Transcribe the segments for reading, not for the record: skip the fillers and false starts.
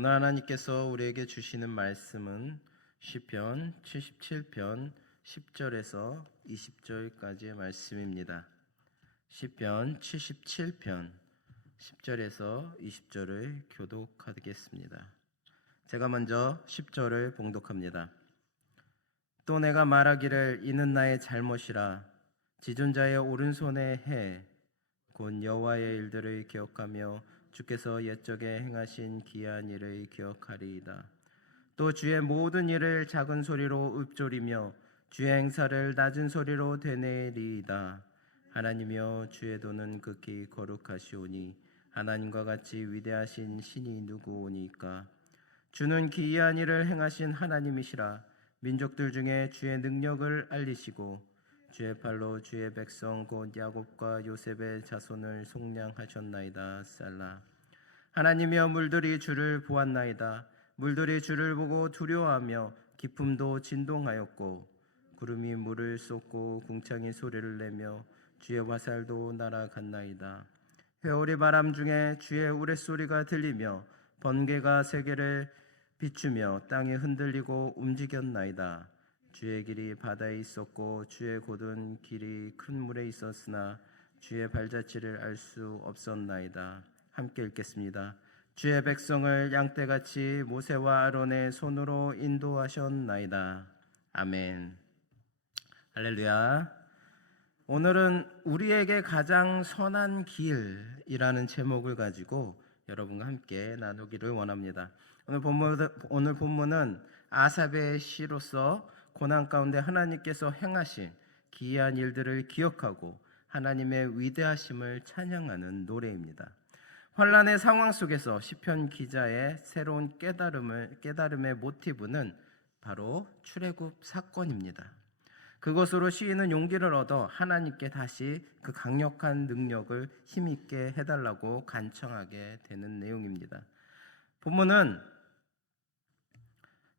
오늘 하나님께서 우리에게 주시는 말씀은 시편 77편 10절에서 20절까지의 말씀입니다. 시편 77편 10절에서 20절을 교독하겠습니다. 제가 먼저 10절을 봉독합니다. 또 내가 말하기를 이는 나의 잘못이라 지존자의 오른손의 해 곧 여호와의 일들을 기억하며 주께서 옛적에 행하신 기이한 일을 기억하리이다. 또 주의 모든 일을 작은 소리로 읊조리며 주의 행사를 낮은 소리로 되뇌리이다. 하나님이여 주의 도는 극히 거룩하시오니 하나님과 같이 위대하신 신이 누구오니까. 주는 기이한 일을 행하신 하나님이시라. 민족들 중에 주의 능력을 알리시고 주의 팔로 주의 백성 곧 야곱과 요셉의 자손을 속량하셨나이다. 셀라. 하나님이여 물들이 주를 보았나이다. 물들이 주를 보고 두려워하며 깊음도 진동하였고 구름이 물을 쏟고 궁창이 소리를 내며 주의 화살도 날아갔나이다. 회오리 바람 중에 주의 우레소리가 들리며 번개가 세계를 비추며 땅이 흔들리고 움직였나이다. 주의 길이 바다에 있었고 주의 곧은 길이 큰 물에 있었으나 주의 발자취를 알 수 없었나이다. 함께 읽겠습니다. 주의 백성을 양떼같이 모세와 아론의 손으로 인도하셨나이다. 아멘. 할렐루야. 오늘은 우리에게 가장 선한 길이라는 제목을 가지고 여러분과 함께 나누기를 원합니다. 오늘 본문은 아삽의 시로서 고난 가운데 하나님께서 행하신 기이한 일들을 기억하고 하나님의 위대하심을 찬양하는 노래입니다. 환난의 상황 속에서 시편 기자의 새로운 깨달음의 모티브는 바로 출애굽 사건입니다. 그것으로 시인은 용기를 얻어 하나님께 다시 그 강력한 능력을 힘있게 해달라고 간청하게 되는 내용입니다. 본문은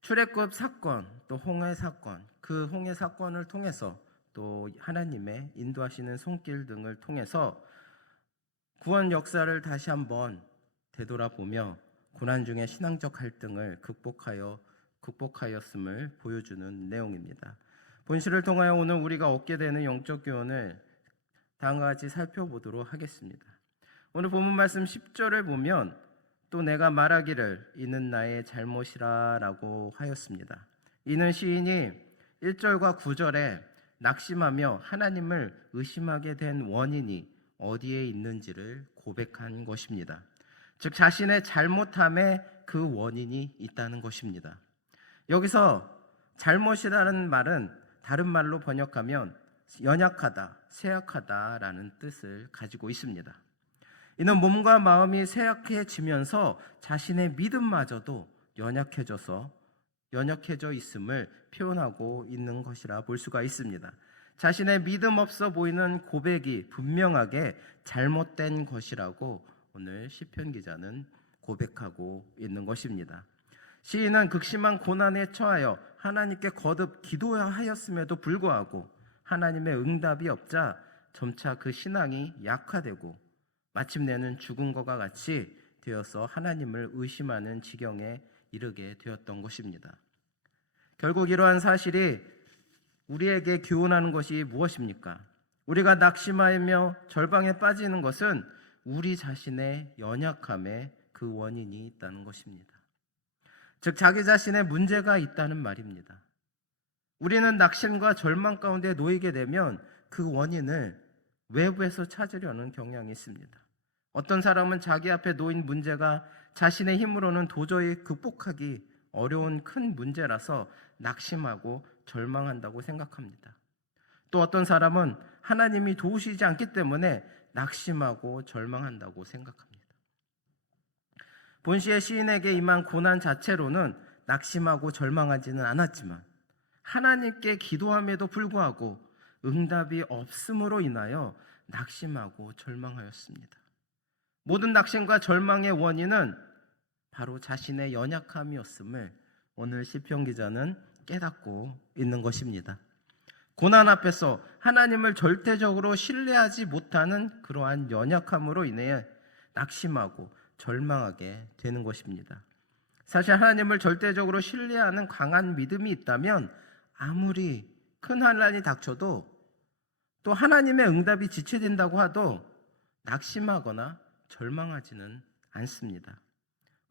출애굽 사건, 또 홍해 사건, 그 홍해 사건을 통해서 또 하나님의 인도하시는 손길 등을 통해서 구원 역사를 다시 한번 되돌아보며 고난 중에 신앙적 갈등을 극복하였음을 보여주는 내용입니다. 본시를 통하여 오늘 우리가 얻게 되는 영적 교훈을 다음과 같이 살펴보도록 하겠습니다. 오늘 본문 말씀 10절을 보면 또 내가 말하기를 이는 나의 잘못이라 라고 하였습니다. 이는 시인이 1절과 9절에 낙심하며 하나님을 의심하게 된 원인이 어디에 있는지를 고백한 것입니다. 즉 자신의 잘못함에 그 원인이 있다는 것입니다. 여기서 잘못이라는 말은 다른 말로 번역하면 연약하다, 쇠약하다라는 뜻을 가지고 있습니다. 이는 몸과 마음이 쇠약해지면서 자신의 믿음마저도 연약해져 있음을 표현하고 있는 것이라 볼 수가 있습니다. 자신의 믿음 없어 보이는 고백이 분명하게 잘못된 것이라고 오늘 시편 기자는 고백하고 있는 것입니다. 시인은 극심한 고난에 처하여 하나님께 거듭 기도하였음에도 불구하고 하나님의 응답이 없자 점차 그 신앙이 약화되고 마침내는 죽은 것과 같이 되어서 하나님을 의심하는 지경에 이르게 되었던 것입니다. 결국 이러한 사실이 우리에게 교훈하는 것이 무엇입니까? 우리가 낙심하며 절방에 빠지는 것은 우리 자신의 연약함에 그 원인이 있다는 것입니다. 즉 자기 자신의 문제가 있다는 말입니다. 우리는 낙심과 절망 가운데 놓이게 되면 그 원인을 외부에서 찾으려는 경향이 있습니다. 어떤 사람은 자기 앞에 놓인 문제가 자신의 힘으로는 도저히 극복하기 어려운 큰 문제라서 낙심하고 절망한다고 생각합니다. 또 어떤 사람은 하나님이 도우시지 않기 때문에 낙심하고 절망한다고 생각합니다. 본시의 시인에게 임한 고난 자체로는 낙심하고 절망하지는 않았지만 하나님께 기도함에도 불구하고 응답이 없음으로 인하여 낙심하고 절망하였습니다. 모든 낙심과 절망의 원인은 바로 자신의 연약함이었음을 오늘 시편 기자는 깨닫고 있는 것입니다. 고난 앞에서 하나님을 절대적으로 신뢰하지 못하는 그러한 연약함으로 인해 낙심하고 절망하게 되는 것입니다. 사실 하나님을 절대적으로 신뢰하는 강한 믿음이 있다면 아무리 큰 환난이 닥쳐도 또 하나님의 응답이 지체된다고 하도 낙심하거나 절망하지는 않습니다.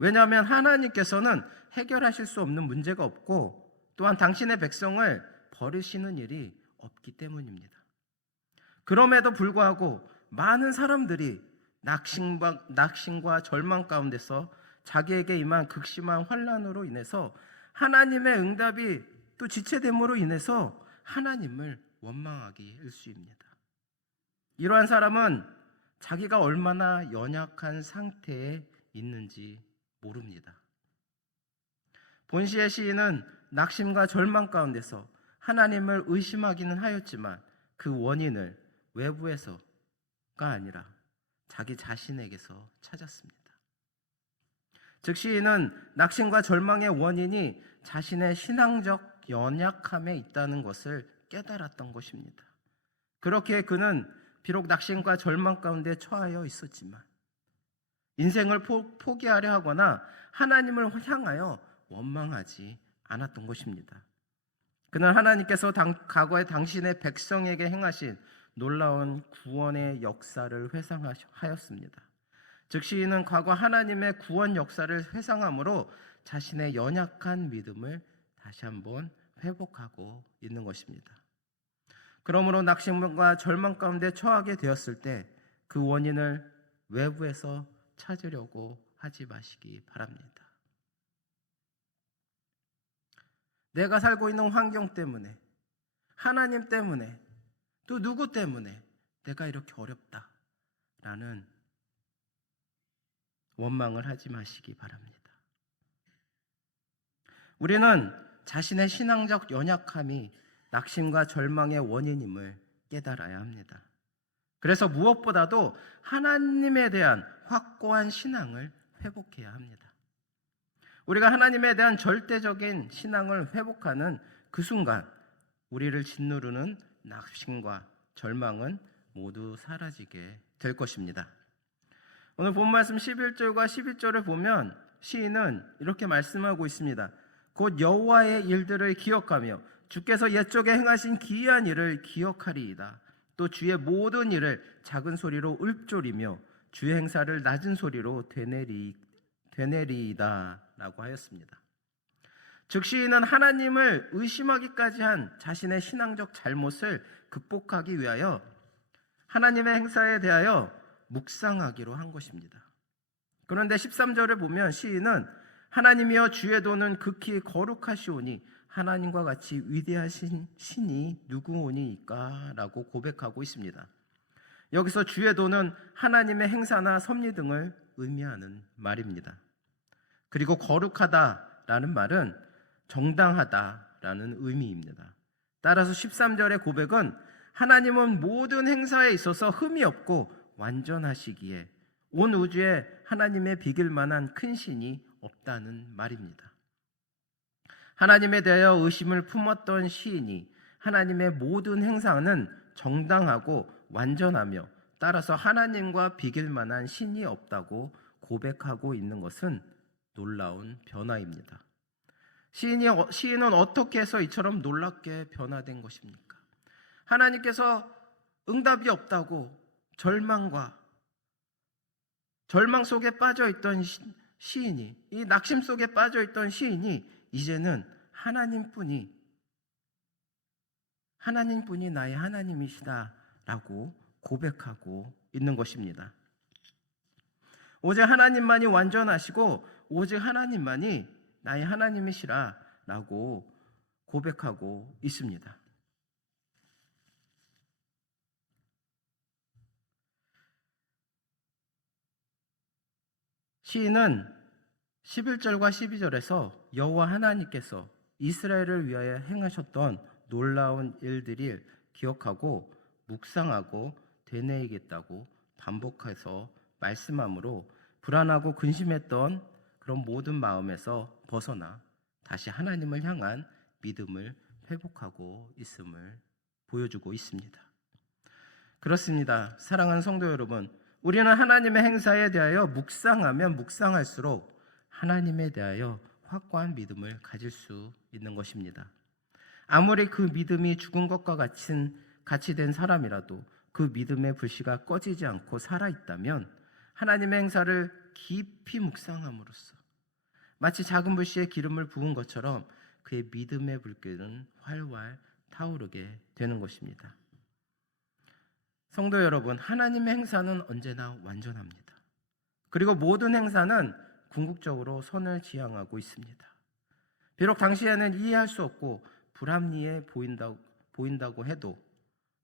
왜냐하면 하나님께서는 해결하실 수 없는 문제가 없고 또한 당신의 백성을 버리시는 일이 없기 때문입니다. 그럼에도 불구하고 많은 사람들이 낙심과 절망 가운데서 자기에게 임한 극심한 환난으로 인해서 하나님의 응답이 또 지체됨으로 인해서 하나님을 원망하기 일쑤입니다. 이러한 사람은 자기가 얼마나 연약한 상태에 있는지 모릅니다. 본시의 시인은 낙심과 절망 가운데서 하나님을 의심하기는 하였지만 그 원인을 외부에서가 아니라 자기 자신에게서 찾았습니다. 즉 시인은 낙심과 절망의 원인이 자신의 신앙적 연약함에 있다는 것을 깨달았던 것입니다. 그렇게 그는 비록 낙심과 절망 가운데 처하여 있었지만 인생을 포기하려 하거나 하나님을 향하여 원망하지 않았던 것입니다. 그는 하나님께서 과거에 당신의 백성에게 행하신 놀라운 구원의 역사를 회상하였습니다. 즉 시인은 과거 하나님의 구원 역사를 회상함으로 자신의 연약한 믿음을 다시 한번 회복하고 있는 것입니다. 그러므로 낙심과 절망 가운데 처하게 되었을 때 그 원인을 외부에서 찾으려고 하지 마시기 바랍니다. 내가 살고 있는 환경 때문에, 하나님 때문에, 또 누구 때문에 내가 이렇게 어렵다라는 원망을 하지 마시기 바랍니다. 우리는 자신의 신앙적 연약함이 낙심과 절망의 원인임을 깨달아야 합니다. 그래서 무엇보다도 하나님에 대한 확고한 신앙을 회복해야 합니다. 우리가 하나님에 대한 절대적인 신앙을 회복하는 그 순간 우리를 짓누르는 낙심과 절망은 모두 사라지게 될 것입니다. 오늘 본 말씀 11절과 12절을 보면 시인은 이렇게 말씀하고 있습니다. 곧 여호와의 일들을 기억하며 주께서 옛적에 행하신 기이한 일을 기억하리이다. 또 주의 모든 일을 작은 소리로 읊조리며 주의 행사를 낮은 소리로 되뇌리이다 라고 하였습니다. 즉 시인은 하나님을 의심하기까지 한 자신의 신앙적 잘못을 극복하기 위하여 하나님의 행사에 대하여 묵상하기로 한 것입니다. 그런데 13절을 보면 시인은 하나님이여 주의 도는 극히 거룩하시오니 하나님과 같이 위대하신 신이 누구오니이까 라고 고백하고 있습니다. 여기서 주의 도는 하나님의 행사나 섭리 등을 의미하는 말입니다. 그리고 거룩하다라는 말은 정당하다라는 의미입니다. 따라서 13절의 고백은 하나님은 모든 행사에 있어서 흠이 없고 완전하시기에 온 우주에 하나님의 비길 만한 큰 신이 없다는 말입니다. 하나님에 대하여 의심을 품었던 시인이 하나님의 모든 행사는 정당하고 완전하며 따라서 하나님과 비길 만한 신이 없다고 고백하고 있는 것은 놀라운 변화입니다. 시인은 어떻게 해서 이처럼 놀랍게 변화된 것입니까? 하나님께서 응답이 없다고 절망 속에 빠져있던 시인이, 이 낙심 속에 빠져있던 시인이 이제는 하나님뿐이 나의 하나님이시다라고 고백하고 있는 것입니다. 오직 하나님만이 완전하시고 오직 하나님만이 나의 하나님이시라라고 고백하고 있습니다. 시인은 11절과 12절에서 여호와 하나님께서 이스라엘을 위하여 행하셨던 놀라운 일들을 기억하고 묵상하고 되뇌이겠다고 반복해서 말씀함으로 불안하고 근심했던 그런 모든 마음에서 벗어나 다시 하나님을 향한 믿음을 회복하고 있음을 보여주고 있습니다. 그렇습니다. 사랑하는 성도 여러분, 우리는 하나님의 행사에 대하여 묵상하면 묵상할수록 하나님에 대하여 확고한 믿음을 가질 수 있는 것입니다. 아무리 그 믿음이 죽은 것과 같이 된 사람이라도 그 믿음의 불씨가 꺼지지 않고 살아있다면 하나님의 행사를 깊이 묵상함으로써 마치 작은 불씨에 기름을 부은 것처럼 그의 믿음의 불길은 활활 타오르게 되는 것입니다. 성도 여러분, 하나님의 행사는 언제나 완전합니다. 그리고 모든 행사는 궁극적으로 선을 지향하고 있습니다. 비록 당시에는 이해할 수 없고 불합리해 보인다고 해도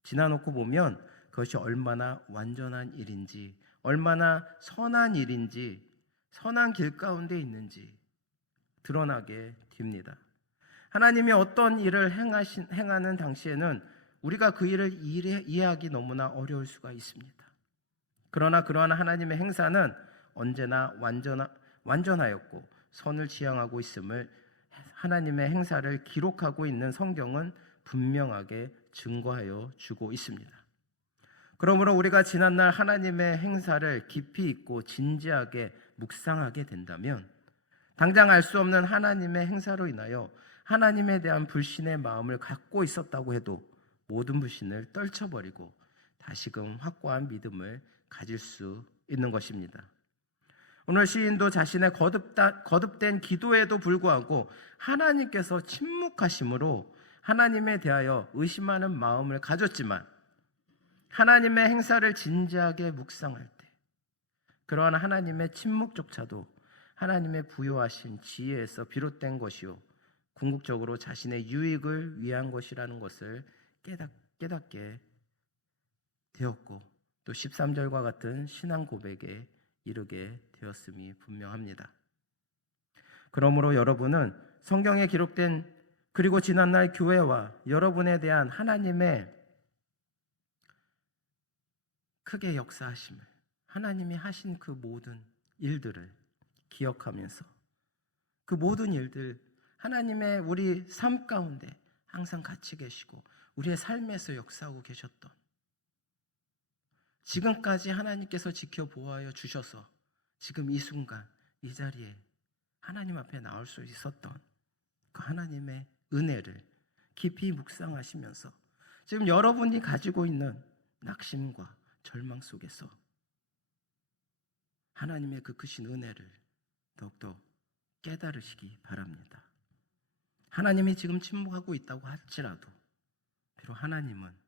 지나놓고 보면 그것이 얼마나 완전한 일인지, 얼마나 선한 일인지, 선한 길 가운데 있는지 드러나게 됩니다. 하나님이 어떤 일을 행하는 당시에는 우리가 그 일을 이해하기 너무나 어려울 수가 있습니다. 그러나 그러한 하나님의 행사는 언제나 완전하였고 선을 지향하고 있음을 하나님의 행사를 기록하고 있는 성경은 분명하게 증거하여 주고 있습니다. 그러므로 우리가 지난날 하나님의 행사를 깊이 있고 진지하게 묵상하게 된다면 당장 알 수 없는 하나님의 행사로 인하여 하나님에 대한 불신의 마음을 갖고 있었다고 해도 모든 불신을 떨쳐버리고 다시금 확고한 믿음을 가질 수 있는 것입니다. 오늘 시인도 자신의 거듭된 기도에도 불구하고 하나님께서 침묵하심으로 하나님에 대하여 의심하는 마음을 가졌지만 하나님의 행사를 진지하게 묵상할 때 그러한 하나님의 침묵조차도 하나님의 부여하신 지혜에서 비롯된 것이요 궁극적으로 자신의 유익을 위한 것이라는 것을 깨닫게 되었고 또 13절과 같은 신앙 고백에 이르게 되었음이 분명합니다. 그러므로 여러분은 성경에 기록된 그리고 지난날 교회와 여러분에 대한 하나님의 크게 역사하심을 하나님이 하신 그 모든 일들을 기억하면서 그 모든 일들 하나님의 우리 삶 가운데 항상 같이 계시고 우리의 삶에서 역사하고 계셨던 지금까지 하나님께서 지켜보아여 주셔서 지금 이 순간 이 자리에 하나님 앞에 나올 수 있었던 그 하나님의 은혜를 깊이 묵상하시면서 지금 여러분이 가지고 있는 낙심과 절망 속에서 하나님의 그 크신 은혜를 더욱더 깨달으시기 바랍니다. 하나님이 지금 침묵하고 있다고 할지라도 비록 하나님은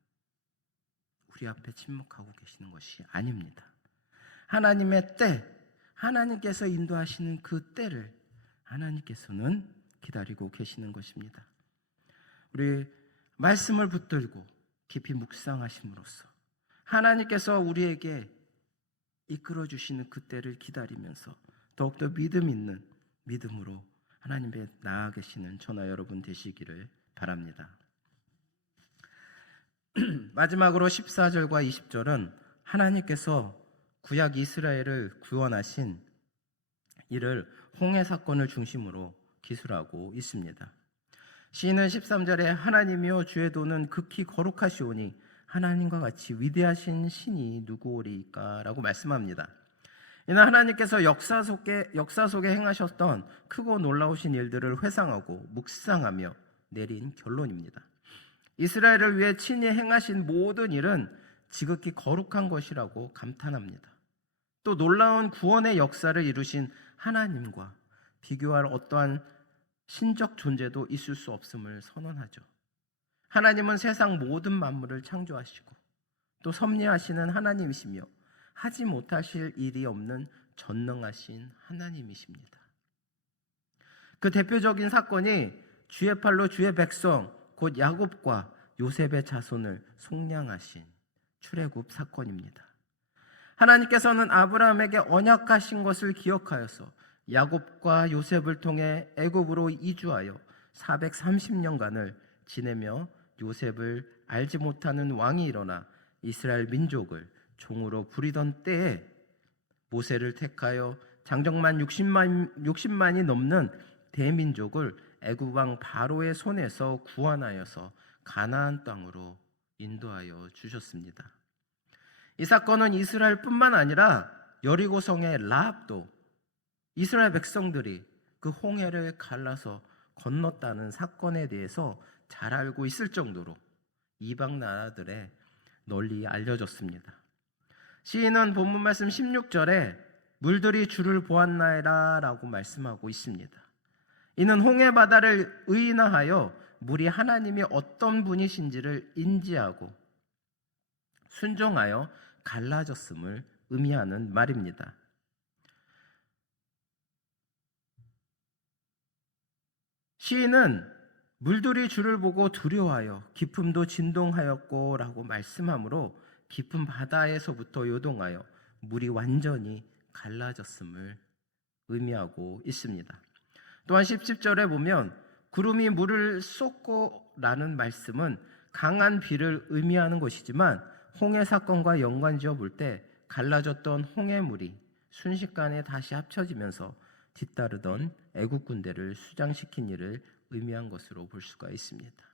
우리 앞에 침묵하고 계시는 것이 아닙니다. 하나님의 때, 하나님께서 인도하시는 그 때를 하나님께서는 기다리고 계시는 것입니다. 우리 말씀을 붙들고 깊이 묵상하심으로써 하나님께서 우리에게 이끌어 주시는 그 때를 기다리면서 더욱더 믿음 있는 믿음으로 하나님께 나아 계시는 저나 여러분 되시기를 바랍니다. 마지막으로 14절과 20절은 하나님께서 구약 이스라엘을 구원하신 이를 홍해 사건을 중심으로 기술하고 있습니다. 시인은 13절에 하나님이여 주의 도는 극히 거룩하시오니 하나님과 같이 위대하신 신이 누구오리까 라고 말씀합니다. 이는 하나님께서 역사 속에 행하셨던 크고 놀라우신 일들을 회상하고 묵상하며 내린 결론입니다. 이스라엘을 위해 친히 행하신 모든 일은 지극히 거룩한 것이라고 감탄합니다. 또 놀라운 구원의 역사를 이루신 하나님과 비교할 어떠한 신적 존재도 있을 수 없음을 선언하죠. 하나님은 세상 모든 만물을 창조하시고 또 섭리하시는 하나님이시며 하지 못하실 일이 없는 전능하신 하나님이십니다. 그 대표적인 사건이 주의 팔로 주의 백성 곧 야곱과 요셉의 자손을 속량하신 출애굽 사건입니다. 하나님께서는 아브라함에게 언약하신 것을 기억하여서 야곱과 요셉을 통해 애굽으로 이주하여 430년간을 지내며 요셉을 알지 못하는 왕이 일어나 이스라엘 민족을 종으로 부리던 때에 모세를 택하여 장정만 60만이 넘는 대민족을 애굽 왕 바로의 손에서 구원하여서 가나안 땅으로 인도하여 주셨습니다. 이 사건은 이스라엘뿐만 아니라 여리고성의 라합도 이스라엘 백성들이 그 홍해를 갈라서 건넜다는 사건에 대해서 잘 알고 있을 정도로 이방 나라들에 널리 알려졌습니다. 시인은 본문 말씀 16절에 물들이 주를 보았나이다 라고 말씀하고 있습니다. 이는 홍해 바다를 의인하여 물이 하나님이 어떤 분이신지를 인지하고 순종하여 갈라졌음을 의미하는 말입니다. 시인은 물들이 주를 보고 두려워하여 깊음도 진동하였고 라고 말씀하므로 깊은 바다에서부터 요동하여 물이 완전히 갈라졌음을 의미하고 있습니다. 또한 17절에 보면 구름이 물을 쏟고 라는 말씀은 강한 비를 의미하는 것이지만 홍해 사건과 연관지어 볼 때 갈라졌던 홍해물이 순식간에 다시 합쳐지면서 뒤따르던 애국 군대를 수장시킨 일을 의미한 것으로 볼 수가 있습니다.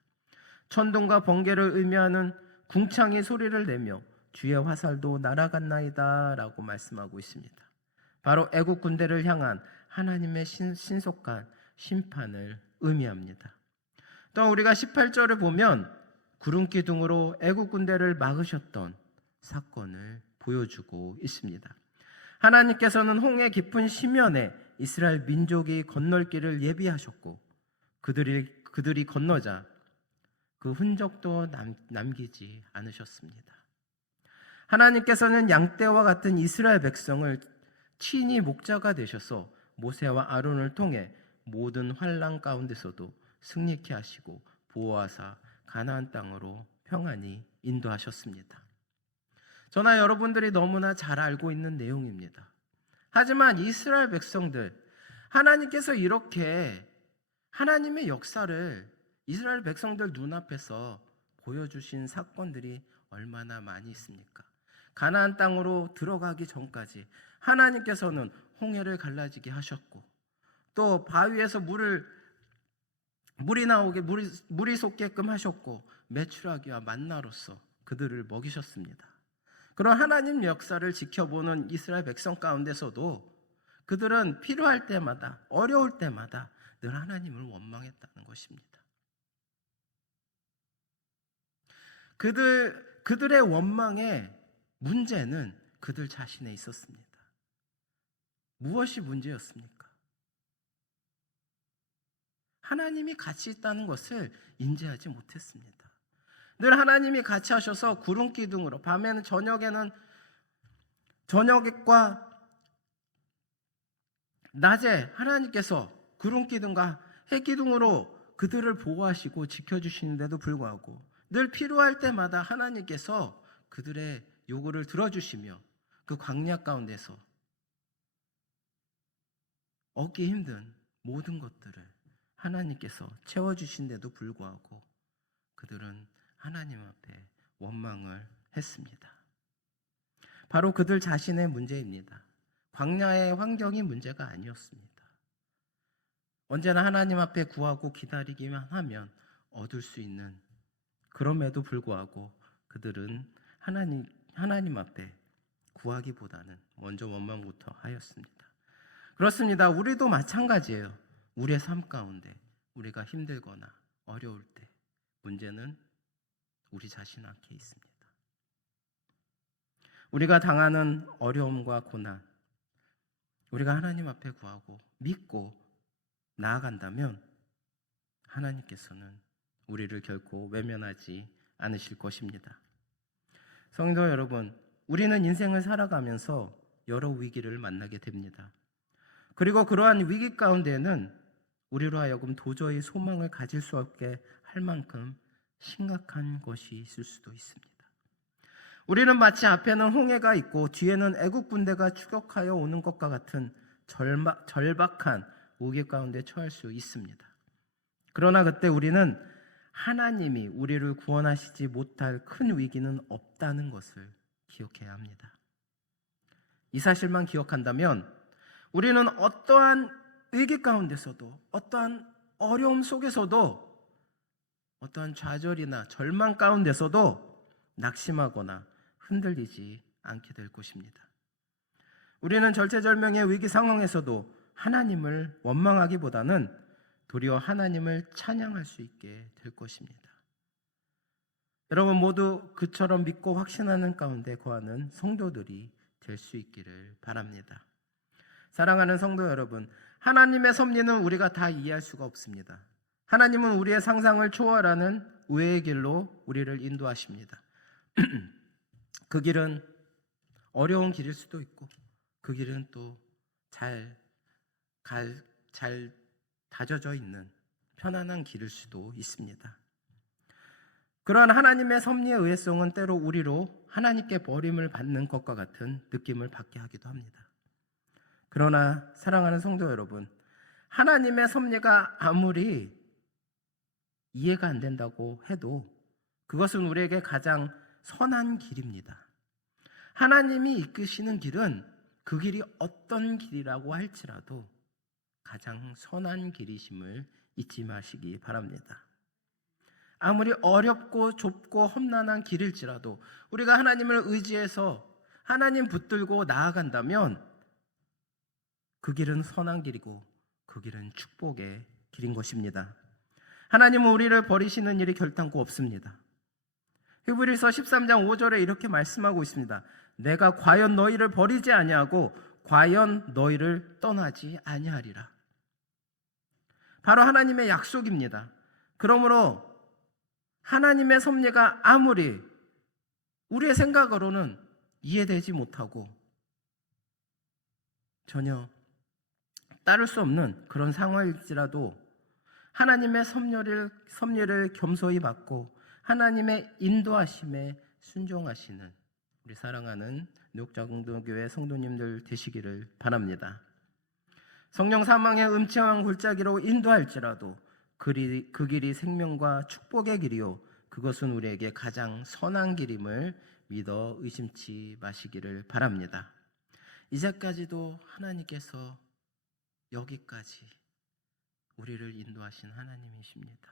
천둥과 번개를 의미하는 궁창이 소리를 내며 주의 화살도 날아갔나이다 라고 말씀하고 있습니다. 바로 애국 군대를 향한 하나님의 신속한 심판을 의미합니다. 또 우리가 18절을 보면 구름 기둥으로 애국 군대를 막으셨던 사건을 보여주고 있습니다. 하나님께서는 홍해 깊은 시면에 이스라엘 민족이 건널 길을 예비하셨고 그들이 건너자 그 흔적도 남기지 않으셨습니다. 하나님께서는 양떼와 같은 이스라엘 백성을 친히 목자가 되셔서 모세와 아론을 통해 모든 환난 가운데서도 승리케 하시고 보호하사 가나안 땅으로 평안히 인도하셨습니다. 저나 여러분들이 너무나 잘 알고 있는 내용입니다. 하지만 이스라엘 백성들, 하나님께서 이렇게 하나님의 역사를 이스라엘 백성들 눈앞에서 보여주신 사건들이 얼마나 많이 있습니까? 가나안 땅으로 들어가기 전까지 하나님께서는 홍해를 갈라지게 하셨고 또 바위에서 물이 나오게 물이 솟게끔 하셨고 메추라기와 만나로서 그들을 먹이셨습니다. 그런 하나님 역사를 지켜보는 이스라엘 백성 가운데서도 그들은 필요할 때마다 어려울 때마다 늘 하나님을 원망했다는 것입니다. 그들의 원망의 문제는 그들 자신에 있었습니다. 무엇이 문제였습니까? 하나님이 같이 있다는 것을 인지하지 못했습니다. 늘 하나님이 같이 하셔서 구름 기둥으로 밤에는 저녁과 낮에 하나님께서 구름 기둥과 해 기둥으로 그들을 보호하시고 지켜주시는데도 불구하고 늘 필요할 때마다 하나님께서 그들의 요구를 들어주시며 그 광야 가운데서 얻기 힘든 모든 것들을 하나님께서 채워주신데도 불구하고 그들은 하나님 앞에 원망을 했습니다. 바로 그들 자신의 문제입니다. 광야의 환경이 문제가 아니었습니다. 언제나 하나님 앞에 구하고 기다리기만 하면 얻을 수 있는, 그럼에도 불구하고 그들은 하나님 앞에 구하기보다는 먼저 원망부터 하였습니다. 그렇습니다. 우리도 마찬가지예요. 우리의 삶 가운데 우리가 힘들거나 어려울 때 문제는 우리 자신 안에 있습니다. 우리가 당하는 어려움과 고난, 우리가 하나님 앞에 구하고 믿고 나아간다면 하나님께서는 우리를 결코 외면하지 않으실 것입니다. 성도 여러분, 우리는 인생을 살아가면서 여러 위기를 만나게 됩니다. 그리고 그러한 위기 가운데는 우리로 하여금 도저히 소망을 가질 수 없게 할 만큼 심각한 것이 있을 수도 있습니다. 우리는 마치 앞에는 홍해가 있고 뒤에는 애국 군대가 추격하여 오는 것과 같은 절박한 위기 가운데 처할 수 있습니다. 그러나 그때 우리는 하나님이 우리를 구원하시지 못할 큰 위기는 없다는 것을 기억해야 합니다. 이 사실만 기억한다면 우리는 어떠한 위기 가운데서도, 어떠한 어려움 속에서도, 어떠한 좌절이나 절망 가운데서도 낙심하거나 흔들리지 않게 될 것입니다. 우리는 절체절명의 위기 상황에서도 하나님을 원망하기보다는 도리어 하나님을 찬양할 수 있게 될 것입니다. 여러분 모두 그처럼 믿고 확신하는 가운데 거하는 성도들이 될 수 있기를 바랍니다. 사랑하는 성도 여러분, 하나님의 섭리는 우리가 다 이해할 수가 없습니다. 하나님은 우리의 상상을 초월하는 우회의 길로 우리를 인도하십니다. 그 길은 어려운 길일 수도 있고 그 길은 또 잘 다져져 있는 편안한 길일 수도 있습니다. 그러한 하나님의 섭리의 의외성은 때로 우리로 하나님께 버림을 받는 것과 같은 느낌을 받게 하기도 합니다. 그러나 사랑하는 성도 여러분, 하나님의 섭리가 아무리 이해가 안 된다고 해도 그것은 우리에게 가장 선한 길입니다. 하나님이 이끄시는 길은 그 길이 어떤 길이라고 할지라도 가장 선한 길이심을 잊지 마시기 바랍니다. 아무리 어렵고 좁고 험난한 길일지라도 우리가 하나님을 의지해서 하나님 붙들고 나아간다면 그 길은 선한 길이고 그 길은 축복의 길인 것입니다. 하나님은 우리를 버리시는 일이 결단코 없습니다. 히브리서 13장 5절에 이렇게 말씀하고 있습니다. 내가 과연 너희를 버리지 아니하고 과연 너희를 떠나지 아니하리라. 바로 하나님의 약속입니다. 그러므로 하나님의 섭리가 아무리 우리의 생각으로는 이해되지 못하고 전혀 따를 수 없는 그런 상황일지라도 하나님의 섭리를 겸손히 받고 하나님의 인도하심에 순종하시는 우리 사랑하는 뉴욕자공동교회 성도님들 되시기를 바랍니다. 성령 사망의 음침한 골짜기로 인도할지라도 그 길이 생명과 축복의 길이요 그것은 우리에게 가장 선한 길임을 믿어 의심치 마시기를 바랍니다. 이제까지도 하나님께서 여기까지 우리를 인도하신 하나님이십니다.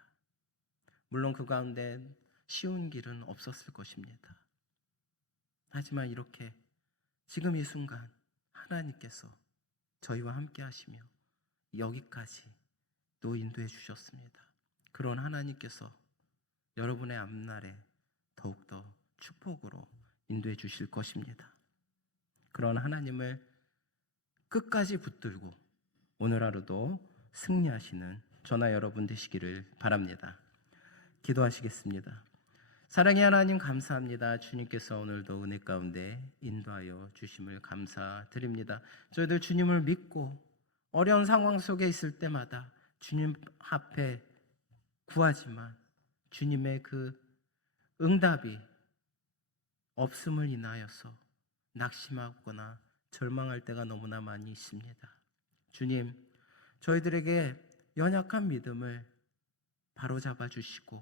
물론 그 가운데 쉬운 길은 없었을 것입니다. 하지만 이렇게 지금 이 순간 하나님께서 저희와 함께 하시며 여기까지 또 인도해 주셨습니다. 그런 하나님께서 여러분의 앞날에 더욱더 축복으로 인도해 주실 것입니다. 그런 하나님을 끝까지 붙들고 오늘 하루도 승리하시는 저나 여러분 되시기를 바랍니다. 기도하시겠습니다. 사랑의 하나님 감사합니다. 주님께서 오늘도 은혜 가운데 인도하여 주심을 감사드립니다. 저희들 주님을 믿고 어려운 상황 속에 있을 때마다 주님 앞에 구하지만 주님의 그 응답이 없음을 인하여서 낙심하거나 절망할 때가 너무나 많이 있습니다. 주님, 저희들에게 연약한 믿음을 바로잡아 주시고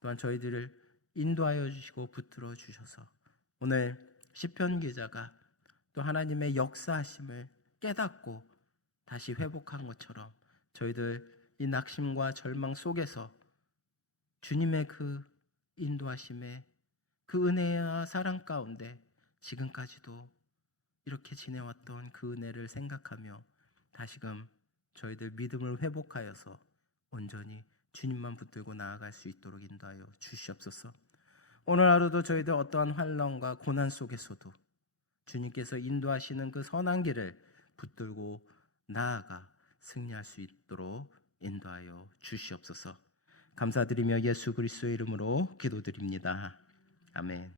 또한 저희들을 인도하여 주시고 붙들어 주셔서 오늘 시편 기자가 또 하나님의 역사하심을 깨닫고 다시 회복한 것처럼 저희들 이 낙심과 절망 속에서 주님의 그 인도하심에 그 은혜와 사랑 가운데 지금까지도 이렇게 지내왔던 그 은혜를 생각하며 다시금 저희들 믿음을 회복하여서 온전히 주님만 붙들고 나아갈 수 있도록 인도하여 주시옵소서. 오늘 하루도 저희들 어떠한 환난과 고난 속에서도 주님께서 인도하시는 그 선한 길을 붙들고 나아가 승리할 수 있도록 인도하여 주시옵소서. 감사드리며 예수 그리스도의 이름으로 기도드립니다. 아멘.